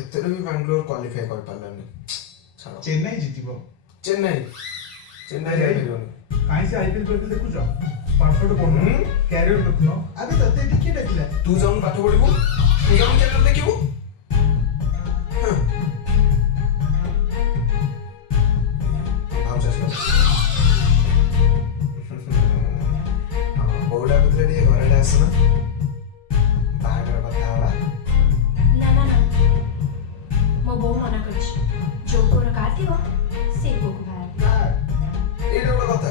ଏଥିରେ ବି ବାଙ୍ଗାଲୋର କ୍ୱାଲିଫାଏ କରିପାରିଲାନି। ଛାଡ଼, ଚେନ୍ନାଇ ଜିତିବ। ଚେନ୍ନାଇ ଯାଇପାରିବନି। କାହିଁ ସେ ଆଇପିଏଲ ଫାଇପିଏଲ ଦେଖୁଛ? ପାଠପଢ଼ ପଢୁନ, କ୍ୟାରିୟର ଦେଖୁନ। ଆବେ ତତେ ଏଠି କିଏ ଡାକିଲା? ତୁ ଯାଉନୁ ପାଠ ପଢିବୁ, ତୁ ଯାଉନୁ କ୍ୟାରିୟର ଦେଖିବୁ। ଭାଉଜ ଆସିଲା। ବଉଟା ଭିତରେ ଟିକେ ଘର ଆଡ଼େ ଆସୁନ, ବାହାଘର କଥା ହବା। ନା ମୋ ବୋଉ ମନା କରିଛି, ଯୋଉ ପୁଅର କାର୍ ଥିବ ସେ ପୁଅକୁ ବାହା ହେବ। ଏଇଟା ଗୋଟେ କଥା,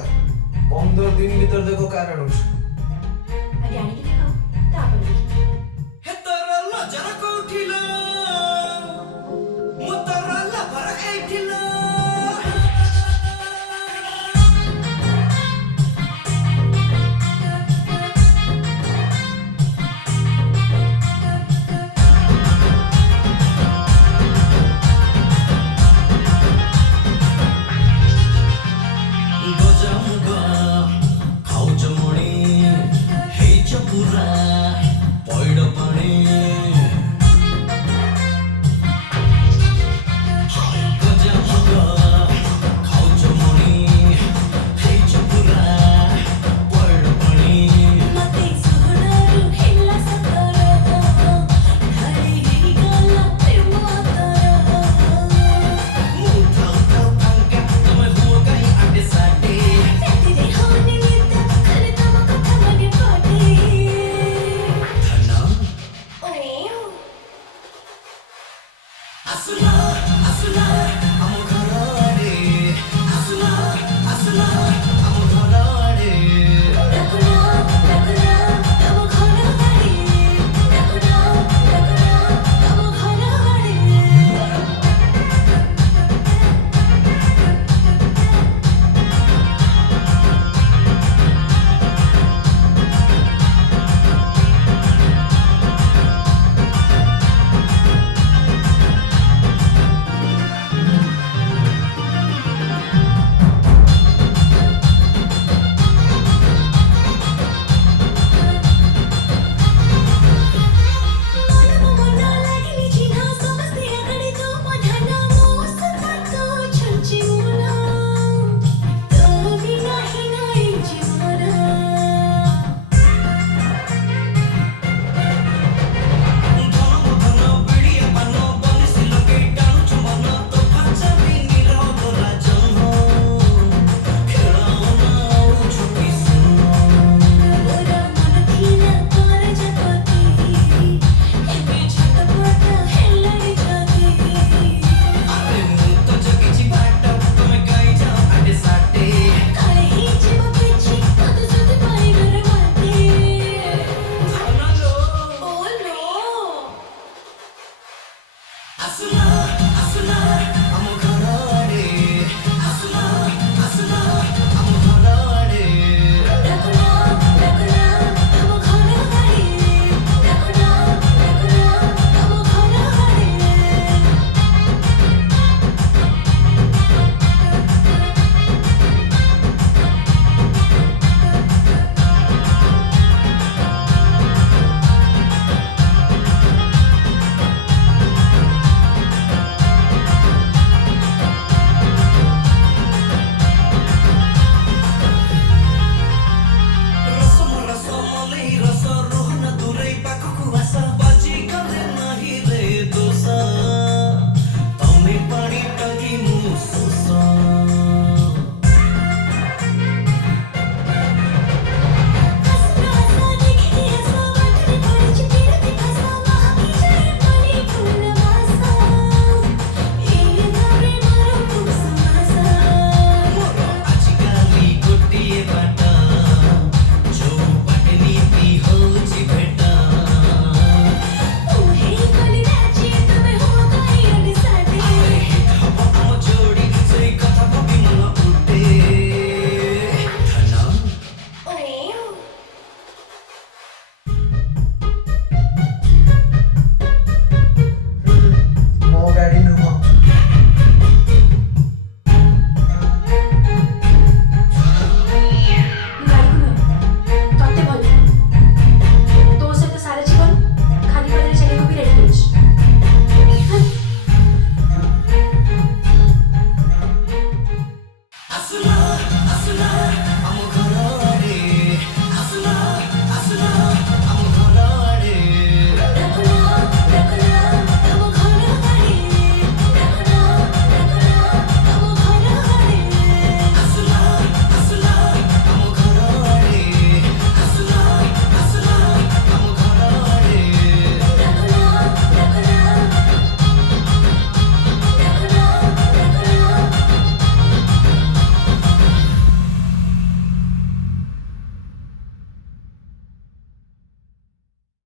15 ଦିନ ଭିତରେ ଦେଖ କାର ଆଣୁଛୁ। ଆଗେ ଆଣିକି ଦେଖ, ତାପରେ ଦେଖିବ। Asuna